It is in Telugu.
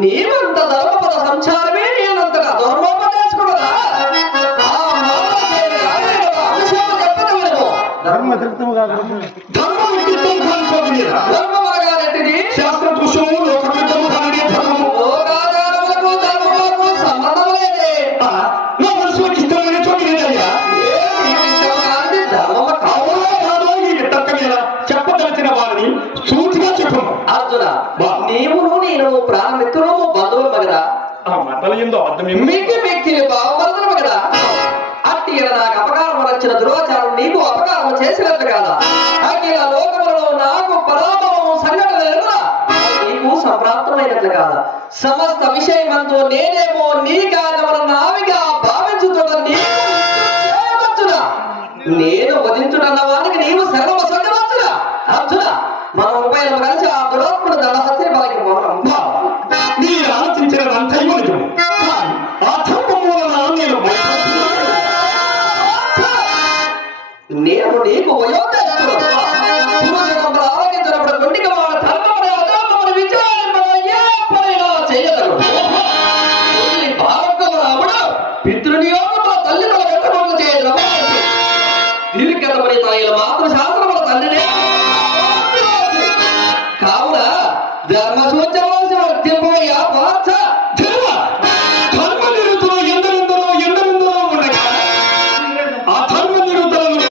నీవంత ధర్మపద సంచారమే నేనంతగా ధర్మోపదేశకుడదా ధర్మమనగారెట్టిది శాస్త్ర పురుషము లోకమిద్దము కాని ధర్మము లోకాచారములకు ధర్మములకు సంబంధం లేదే నా మనసుకు ఇష్టమైన చోటు లేదయ్యా ధర్మమ కావులో కాదో ఈ వితర్కమైన చెప్పదలచిన వారిని సూటిగా చెప్పు అర్జున నీవును నేను ప్రాణమిత్రులము బంధువులు మగదా ఆ మాటలు ఏందో అర్థం మిక్కి మిక్కిలి బావమరుదులు మగదా అట్టి నాకు అపకారం వచ్చిన దురాచారం నీకు అపకారం చేసినట్లు కాదా అఖిల లోకములలో నాకు పరాభవం సంఘటన నీకు సంప్రాప్తమైనట్లు కాదా సమస్త విషయమంతో నేనేమో నీ కార్యముల నావిగా భావించుతున్న నీకునా నేను వధించుతున్న వారికి నీవు శరణమ సంగవచ్చునా అర్జున మనం ఉభయం కలిసి ఆ దురాత్ముడు దండహస్తి బలకి మౌనం నీ ఆలోచించిన నేను నీకు వయోధికుడు ఆరోగించినప్పుడు గుండికి వాళ్ళ ధర్మముని అధర్మముని విచారింప ఏ పనిగా చేయగలడు భారతముడు పితృని